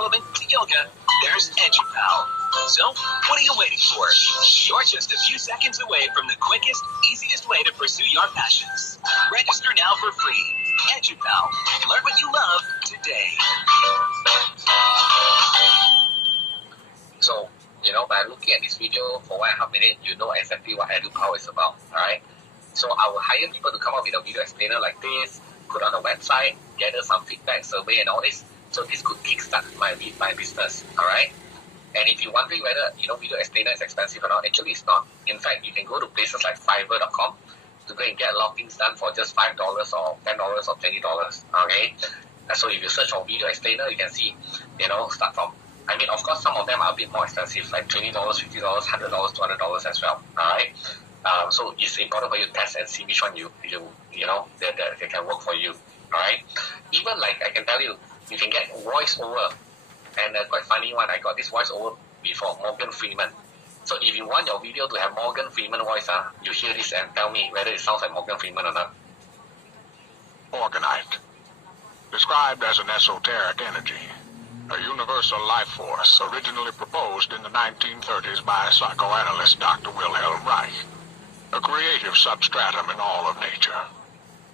relevant to yoga, there's EduPal. So, what are you waiting for? You're just a few seconds away from the quickest, easiest way to pursue your passions. Register now for free. EduPal. Learn what you love today. So, by looking at this video for 1.5 minutes, you know exactly what EduPal is about, alright? So I will hire people to come up with a video explainer like this, put on a website, gather some feedback, survey and all this. So this could kickstart my business, alright? And if you're wondering whether, video explainer is expensive or not, actually it's not. In fact, you can go to places like Fiverr.com to go and get a lot of things done for just $5 or $10 or $20, okay? So if you search for video explainer, you can see, start from, of course, some of them are a bit more expensive, like $20, $50, $100, $200 as well, alright? So it's important for you to test and see which one that can work for you, alright? Even like I can tell you, you can get voiceover, and quite funny one, I got this voiceover before, Morgan Freeman. So if you want your video to have Morgan Freeman voice, you hear this and tell me whether it sounds like Morgan Freeman or not. Organite, described as an esoteric energy, a universal life force originally proposed in the 1930s by psychoanalyst Dr. Wilhelm Reich, a creative substratum in all of nature.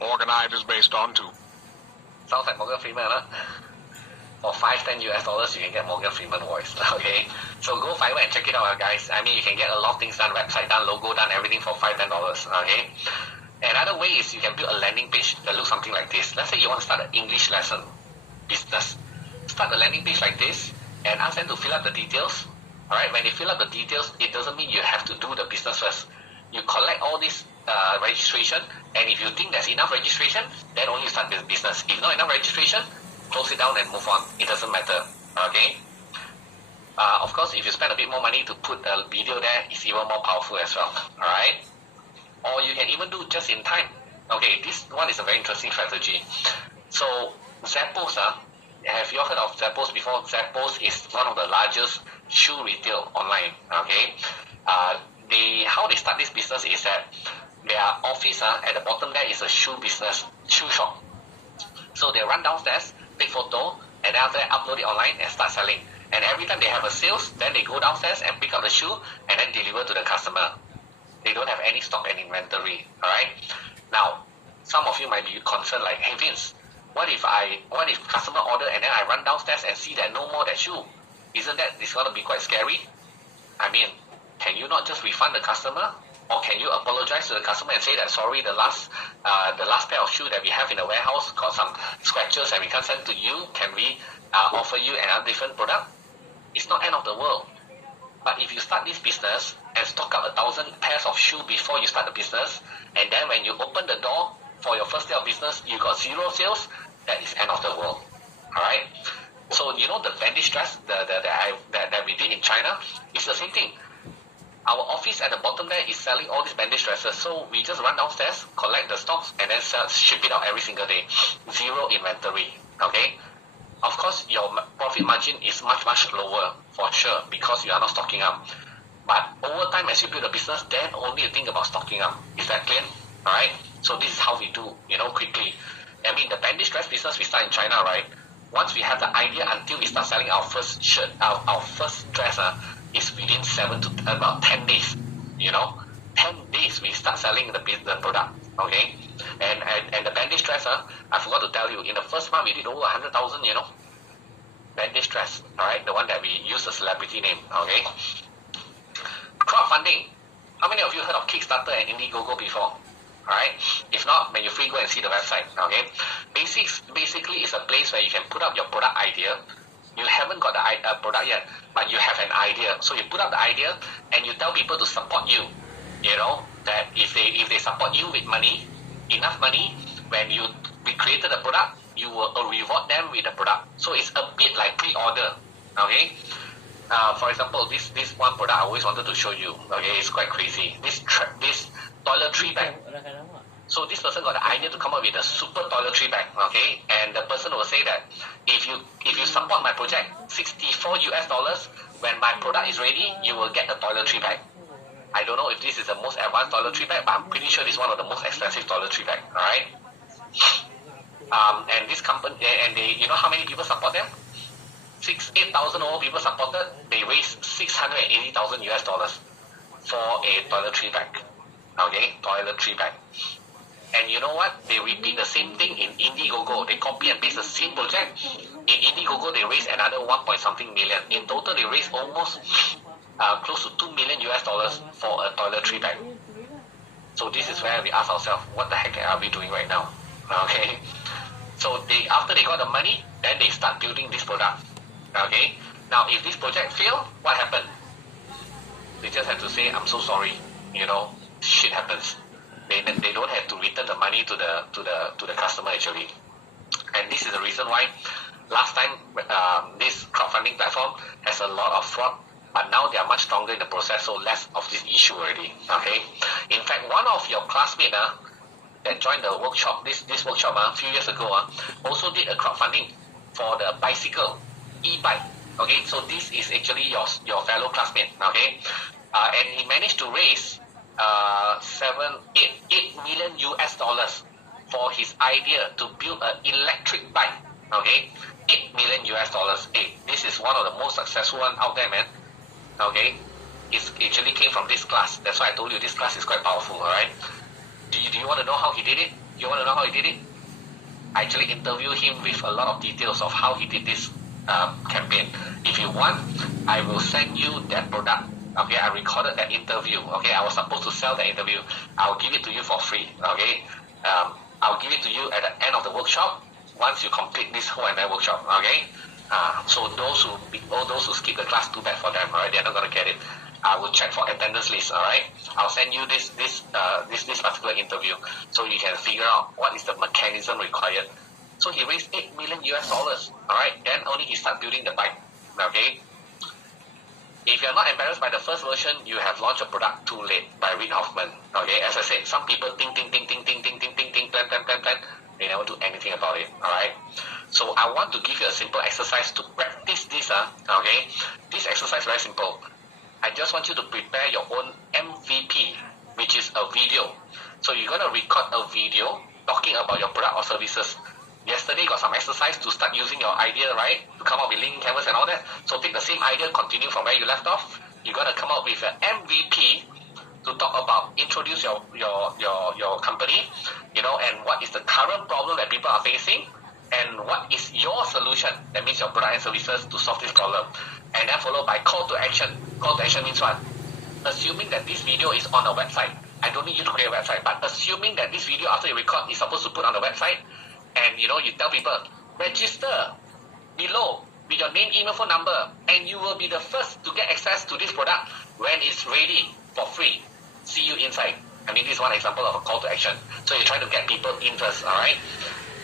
Organite is based on two. Sounds like Morgan Freeman, huh? For $5-10 US, you can get Morgan Freeman voice, okay? So go Fiverr and check it out, guys. You can get a lot of things done, website done, logo done, everything for $5-10, okay? Another way is you can build a landing page that looks something like this. Let's say you want to start an English lesson business. Start a landing page like this and ask them to fill up the details. Alright, when they fill up the details, it doesn't mean you have to do the business first. You collect all this registration, and if you think there's enough registration, then only start the business. If not enough registration, close it down and move on. It doesn't matter. Okay? Of course, if you spend a bit more money to put a video there, it's even more powerful as well. Alright? Or you can even do just in time. Okay, this one is a very interesting strategy. So, Zappos, have you heard of Zappos before? Zappos is one of the largest shoe retail online. Okay? How they start this business is that their office at the bottom there is a shoe business, shoe shop. So they run downstairs, take photo, and then after that upload it online and start selling. And every time they have a sales, then they go downstairs and pick up the shoe and then deliver to the customer. They don't have any stock and inventory. Alright? Now, some of you might be concerned like, hey Vince, what if customer order and then I run downstairs and see that no more that shoe? Isn't that it's gonna be quite scary? Can you not just refund the customer? Or can you apologize to the customer and say that sorry, the last pair of shoe that we have in the warehouse got some scratches and we can't send to you? Can we offer you another different product? It's not end of the world. But if you start this business and stock up 1,000 pairs of shoe before you start the business, and then when you open the door for your first day of business, you got 0 sales, that is end of the world. Alright? So the bandage dress that we did in China, it's the same thing. Our office at the bottom there is selling all these bandage dresses. So we just run downstairs, collect the stocks, and then ship it out every single day. 0 inventory. Okay? Of course, your profit margin is much, much lower for sure because you are not stocking up. But over time, as you build a business, then only you think about stocking up. Is that clear? Alright? So this is how we do, quickly. The bandage dress business we start in China, right? Once we have the idea until we start selling our first shirt, our first dress, is within 7 to about 10 days. 10 days we start selling the product. Okay? And the bandage dress, I forgot to tell you, in the first month we did over 100,000, bandage dress. Alright? The one that we use the celebrity name. Okay? Crowdfunding. How many of you heard of Kickstarter and Indiegogo before? Alright? If not, when you're free, go and see the website. Okay? Basically, it's a place where you can put up your product idea. You haven't got the product yet, but you have an idea. So you put up the idea and you tell people to support you. That if they support you with money, enough money, when we created the product, you will reward them with the product. So it's a bit like pre-order. Okay? For example, this one product I always wanted to show you. Okay, it's quite crazy. This toiletry bag. So this person got the idea to come up with a super toiletry bag. Okay, and the person will say that if you support my project, $64 US, when my product is ready, you will get the toiletry bag. I don't know if this is the most advanced toiletry bag, but I'm pretty sure this is one of the most expensive toiletry bag. All right. And this company, and they, how many people support them? 600-800 8,000 over people supported, they raised $680,000 for a toiletry bag. Okay, toiletry bag. And you know what? They repeat the same thing in Indiegogo. They copy and paste the same project. In Indiegogo, they raised another 1 point something million. In total, they raised almost close to $2 million for a toiletry bag. So this is where we ask ourselves, what the heck are we doing right now? Okay. So after they got the money, then they start building this product. Okay. Now, if this project failed, what happened? They just have to say, I'm so sorry. You know, shit happens. They don't have to return the money to the customer actually. And this is the reason why last time this crowdfunding platform has a lot of fraud, but now they are much stronger in the process, so less of this issue already. Okay. In fact, one of your classmates that joined the workshop, this workshop a few years ago, also did a crowdfunding for the bicycle, e-bike. Okay, so this is actually your fellow classmate. Okay, and he managed to raise $8 million for his idea to build an electric bike. Okay, $8 million. Hey, this is one of the most successful one out there, man. Okay, it actually came from this class. That's why I told you this class is quite powerful. All right. Do you want to know how he did it? You want to know how he did it? I actually interviewed him with a lot of details of how he did this campaign. If you want, I will send you that product. Okay, I recorded that interview. Okay, I was supposed to sell that interview. I'll give it to you for free. Okay, I'll give it to you at the end of the workshop once you complete this whole entire workshop. Okay, so all those who skip the class, too bad for them. Alright, they're not gonna get it. I will check for attendance list. Alright, I'll send you this particular interview so you can figure out what is the mechanism required. So he raised $8 million. Alright, then only he start building the bike. Okay. If you're not embarrassed by the first version, you have launched a product too late by Reid Hoffman. Okay, as I said, some people think, plan. They never do anything about it. Alright. So I want to give you a simple exercise to practice this. Okay. This exercise is very simple. I just want you to prepare your own MVP, which is a video. So you're gonna record a video talking about your product or services. Yesterday got some exercise to start using your idea, right? To come up with link canvas and all that. So take the same idea, continue from where you left off. You're gonna come up with an MVP to talk about, introduce your company, you know, and what is the current problem that people are facing, and what is your solution, that means your product and services, to solve this problem. And then followed by call to action. Call to action means what? Assuming that this video is on a website. I don't need you to create a website, but assuming that this video after you record is supposed to put on the website, and you know, you tell people, register below with your name, email, phone number, and you will be the first to get access to this product when it's ready for free. See you inside. I mean, this is one example of a call to action. So you try to get people in first, alright?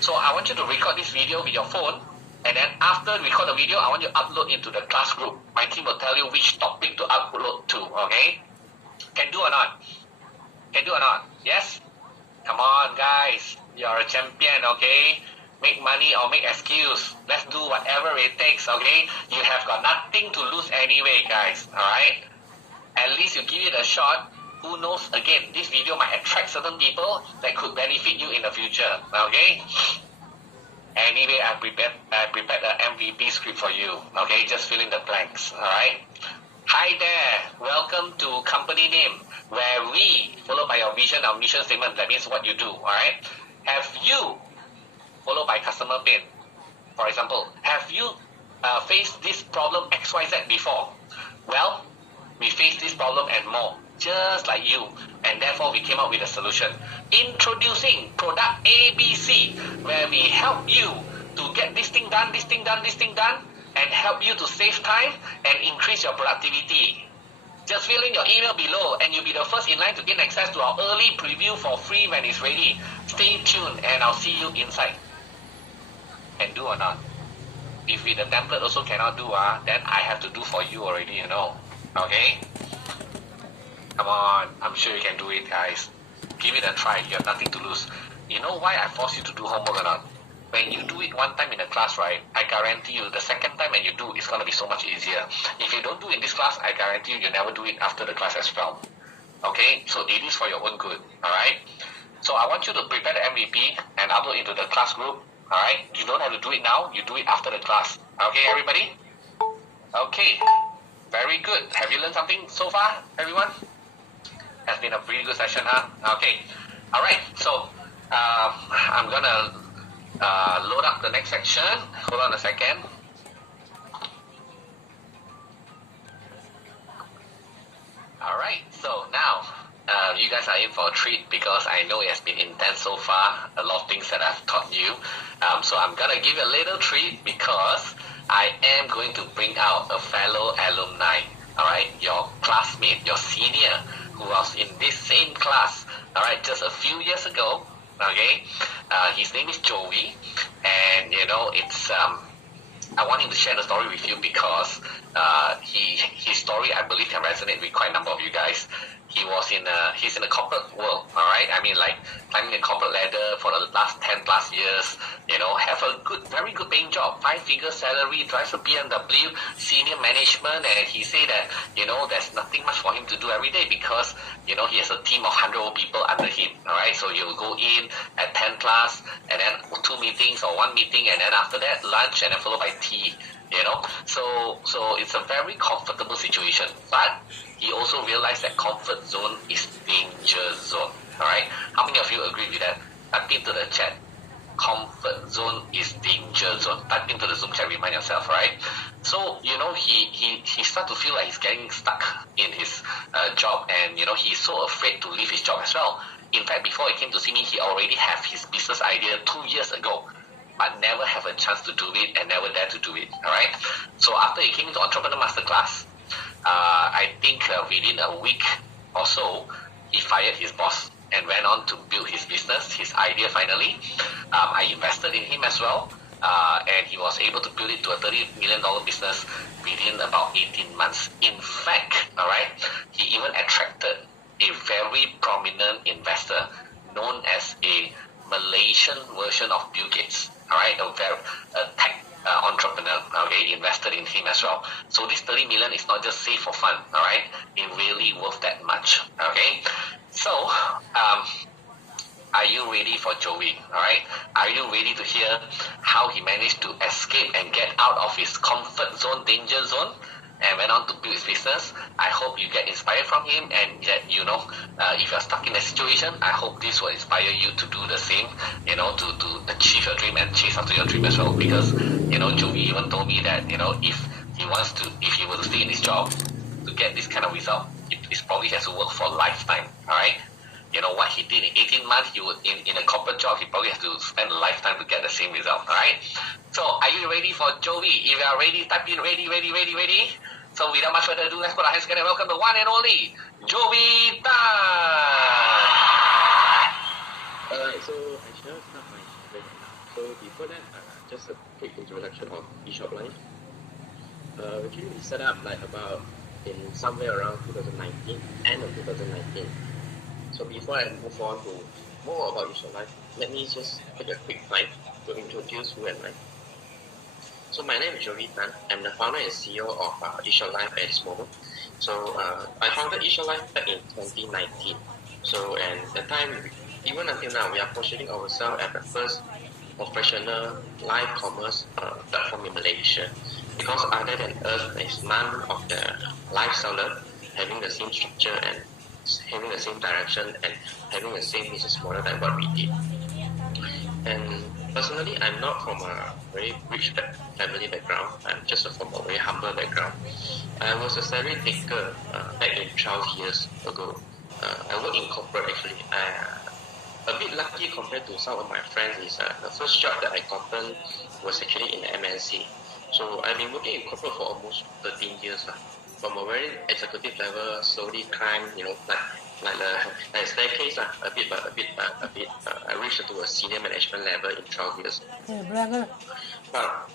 So I want you to record this video with your phone, and then after record the video, I want you to upload into the class group. My team will tell you which topic to upload to, okay? Can do or not? Can do or not? Yes? Come on, guys. You're a champion, okay? Make money or make excuse. Let's do whatever it takes, okay? You have got nothing to lose anyway, guys, alright? At least you give it a shot. Who knows, again, this video might attract certain people that could benefit you in the future, okay? Anyway, I prepared an MVP script for you, okay? Just fill in the blanks, alright? Hi there, welcome to company name, where we, followed by your vision, our mission statement, that means what you do, alright? Have you, followed by customer pain, for example, have you faced this problem XYZ before? Well, we face this problem and more, just like you, and therefore we came up with a solution. Introducing product ABC, where we help you to get this thing done, and help you to save time and increase your productivity. Just fill in your email below and you'll be the first in line to gain access to our early preview for free when it's ready. Stay tuned and I'll see you inside. Can do or not? If with the template also cannot do, then I have to do for you already, you know. Okay? Come on, I'm sure you can do it, guys. Give it a try, you have nothing to lose. You know why I force you to do homework or not? When you do it one time in a class, right, I guarantee you the second time when you do, it's going to be so much easier. If you don't do it in this class, I guarantee you never do it after the class as well. Okay? So it is for your own good. Alright? So I want you to prepare the MVP and upload into the class group. Alright? You don't have to do it now, you do it after the class. Okay, everybody? Okay, very good. Have you learned something so far, everyone? Has been a pretty good session, huh? Okay. All right. So I'm gonna load up the next section. Hold on a second. All right. So now you guys are in for a treat because I know it has been intense so far. A lot of things that I've taught you. So I'm gonna give you a little treat because I am going to bring out a fellow alumni. All right, your classmate, your senior, who was in this same class. All right, just a few years ago. Okay, his name is Joey, and it's I want him to share the story with you because his story, I believe, can resonate with quite a number of you guys. He's in the corporate world, all right? I mean, like climbing the corporate ladder for the last 10 plus years, have a very good paying job, 5-figure salary, drives a BMW, senior management, and he say that, there's nothing much for him to do every day because, he has a team of 100 people under him, all right? So you'll go in at 10 plus, and then 2 meetings or 1 meeting, and then after that, lunch, and then followed by tea, So it's a very comfortable situation, but he also realized that comfort zone is danger zone. All right, how many of you agree with that? Type into the chat. Comfort zone is danger zone. Type into the Zoom chat. Remind yourself, right? So he start to feel like he's getting stuck in his job, and he's so afraid to leave his job as well. In fact, before he came to see me, he already have his business idea 2 years ago, but never have a chance to do it and never dare to do it. All right. So after he came into Entrepreneur Masterclass, I think within a week or so, he fired his boss and went on to build his business, his idea finally. I invested in him as well, and he was able to build it to a $30 million business within about 18 months. In fact, all right, he even attracted a very prominent investor known as a Malaysian version of Bill Gates. All right, a tech entrepreneur, okay, invested in him as well. So this 30 million is not just saved for fun, all right? It really worth that much, okay? So, are you ready for Joey, all right? Are you ready to hear how he managed to escape and get out of his comfort zone, danger zone, and went on to build his business? I hope you get inspired from him, and that if you're stuck in a situation, I hope this will inspire you to do the same, to achieve your dream and chase after your dream as well. Because Joey even told me that if he were to stay in his job to get this kind of result, it probably has to work for a lifetime. All right. What he did in 18 months, he would in a corporate job, he probably has to spend a lifetime to get the same result. All right. So are you ready for Joey? If you are ready, type in ready, ready, ready, ready. So without much further ado, let's put our hands together and welcome the one and only Joey Tan. Alright, so I shall start my sharing now. So before that, just a quick introduction of eShop Life. Actually we set up like about in somewhere around 2019, end of 2019. So before I move on to more about eShop Life, let me just take a quick time to introduce who am I. So my name is Joey Tan. I'm the founder and CEO of eShop Life at this moment. So I founded eShop Life back in 2019. So and the time, even until now, we are positioning ourselves as the first professional live commerce platform in Malaysia. Because other than us, there is none of the live seller having the same structure and having the same direction and having the same business model than what we did. And personally, I'm not from a very rich family background. I'm just from a very humble background. I was a salary taker back in 12 years ago. I worked in corporate actually. A bit lucky compared to some of my friends is the first job that I gotten was actually in the MNC. So I've been working in corporate for almost 13 years. From a very executive level, slowly climb, like a staircase, a bit. I reached to a senior management level in 12 years. But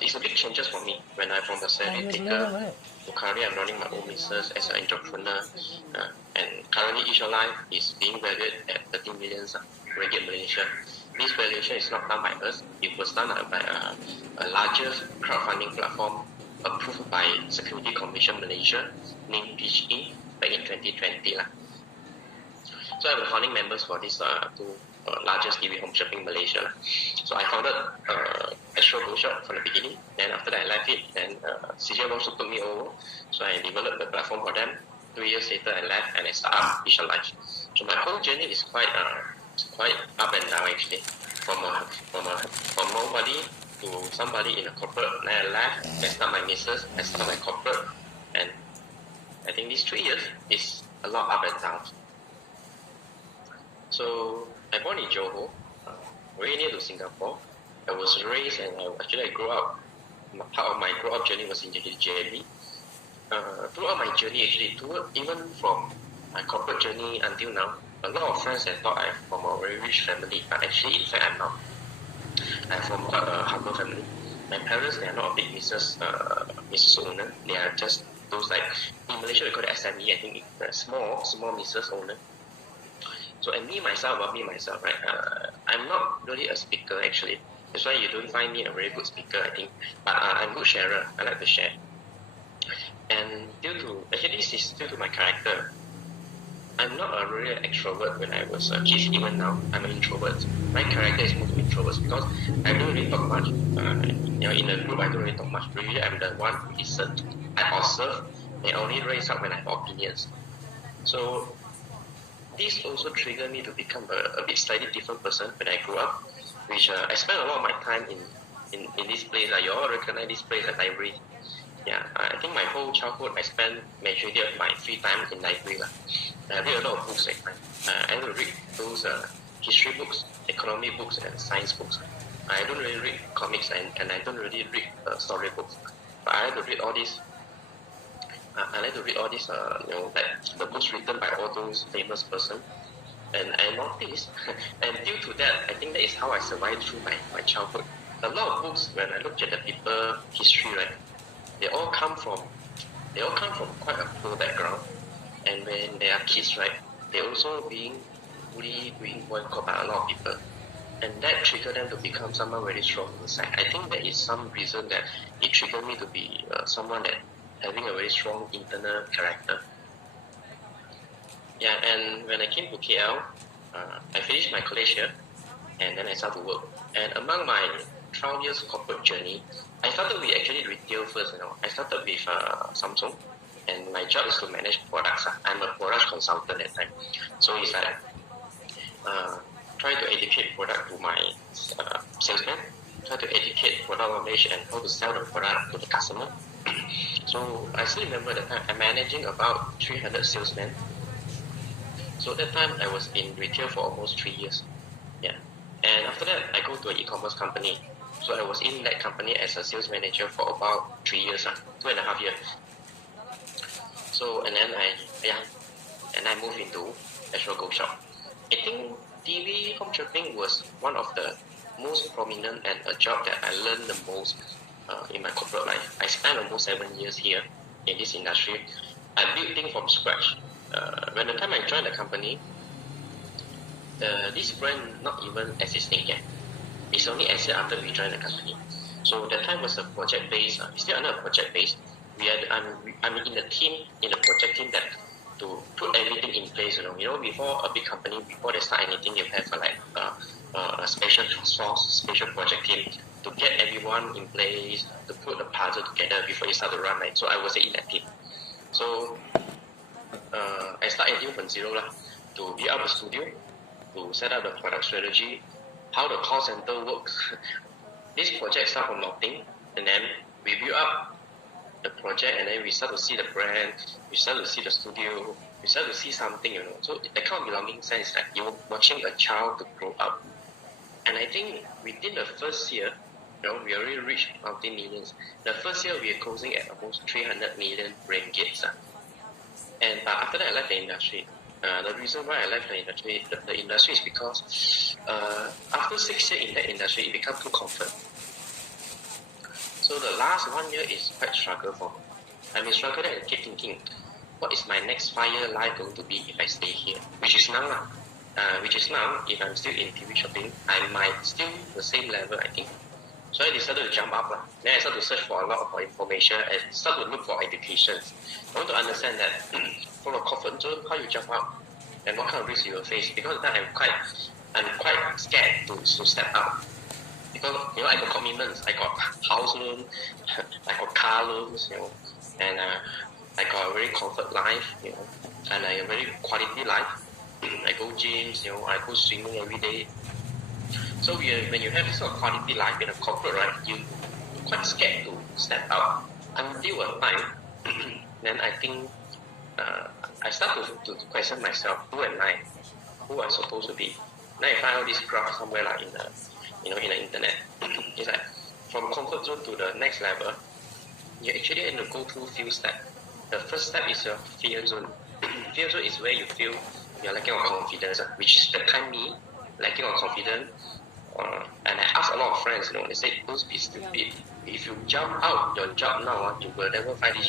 it's a big changes for me when I'm from a salary taker. So currently I'm running my own business as an entrepreneur. And currently eShop Life is being valued at 30 million ringgit Malaysia. This valuation is not done by us. It was done by a larger crowdfunding platform approved by Security Commission Malaysia named PHE back in 2020. So I'm the founding members for these two largest TV home shopping in Malaysia. So I founded Astro Go Shop from the beginning. Then after that I left it. Then CJ also took me over. So I developed the platform for them. 3 years later I left and I started Official Life. So my whole journey is quite up and down actually. From nobody to somebody in a corporate. Then I left. I started my business. I started my corporate. And I think these 3 years is a lot up and down. So I born in Johor, very near to Singapore. I was raised and I grew up. Part of my grow up journey was in JB. Throughout my journey, actually, even from my corporate journey until now, a lot of friends have thought I'm from a very rich family, but actually, in fact, I'm not. I'm from quite a humble family. My parents, they are not a big business owner. They are just those like in Malaysia we call it SME. I think small business owner. So and myself, right? I'm not really a speaker actually. That's why you don't find me a very good speaker, I think. But I'm a good sharer. I like to share. And this is due to my character. I'm not a really extrovert when I was a kid. Even now, I'm an introvert. My character is mostly introverts because I don't really talk much. In a group, I don't really talk much. Really, I'm the one who listen. I observe and only raise up when I have opinions. So this also triggered me to become a bit slightly different person when I grew up. Which I spent a lot of my time in this place. You all recognize this place at library. Yeah, I think my whole childhood I spent majority of my free time in library. I read a lot of books at time. I have to read those history books, economy books, and science books. I don't really read comics and I don't really read story books. But I like to read all these. I like to read all these, like the books written by all those famous persons. And I noticed, and due to that, I think that is how I survived through my childhood. A lot of books, when I look at the people history, right, they all come from quite a poor background. And when they are kids, right, they also being bullied, being boycotted by a lot of people. And that triggered them to become someone very strong inside. I think that is some reason that it triggered me to be someone that having a very strong internal character. Yeah, and when I came to KL, I finished my college here, and then I started to work. And among my 12 years corporate journey, I started with actually retail first. I started with Samsung, and my job is to manage products. I'm a product consultant at the time, so it's like try to educate product to my salesman, try to educate product knowledge and how to sell the product to the customer. So I still remember that time I'm managing about 300 salesmen. So that time I was in retail for almost 3 years. Yeah. And after that I go to an e-commerce company. So I was in that company as a sales manager for about 3 years, 2.5 years. So and then I moved into Astro Go Shop. I think TV home shopping was one of the most prominent and a job that I learned the most in my corporate life. I spent almost 7 years here in this industry. I built things from scratch. When the time I joined the company, this brand not even existing yet. It's only existed after we joined the company. So that time was a project based. Still under a project based. I'm in the team, in the project team that to put everything in place. Before a big company, before they start anything, you have a special task force, special project team to get everyone in place, to put the puzzle together before you start to run. Right? So I was in that team. So I started from zero to build up a studio, to set up the product strategy, how the call center works. This project started from nothing, and then we build up the project, and then we start to see the brand, we start to see the studio, we start to see something, So the kind of belonging sense that you're watching a child to grow up. And I think within the first year, we already reached multi-millions. The first year we are closing at almost 300 million ringgit. And after that I left the industry. The reason why I left the industry is because after 6 years in that industry, it becomes too comfort. So the last 1 year is quite struggle for me. I mean, struggle and keep thinking, what is my next 5-year life going to be if I stay here? Which is now, if I'm still in TV shopping, I might still the same level, I think. So I decided to jump up. Then I started to search for a lot of information and start to look for educations. I want to understand that from a comfort zone, how you jump up and what kind of risks you will face. Because at that time I'm quite I'm quite scared to step out because I got commitments. I got house loan, I got car loans, and I got a very comfort life, and a very quality life. I go gyms, I go swimming every day. So when you have this sort of quality life in a corporate, right, you're quite scared to step out until a time. Then I think I start to question myself, who am I? Who I'm supposed to be? Now I find out this graph somewhere like in the in the internet. It's like from comfort zone to the next level, you actually have to go through few steps. The first step is your fear zone. Fear zone is where you feel you're lacking of confidence, which is the time me lacking of confidence. And I ask a lot of friends, they say, don't be stupid. If you jump out your job now, you will never find this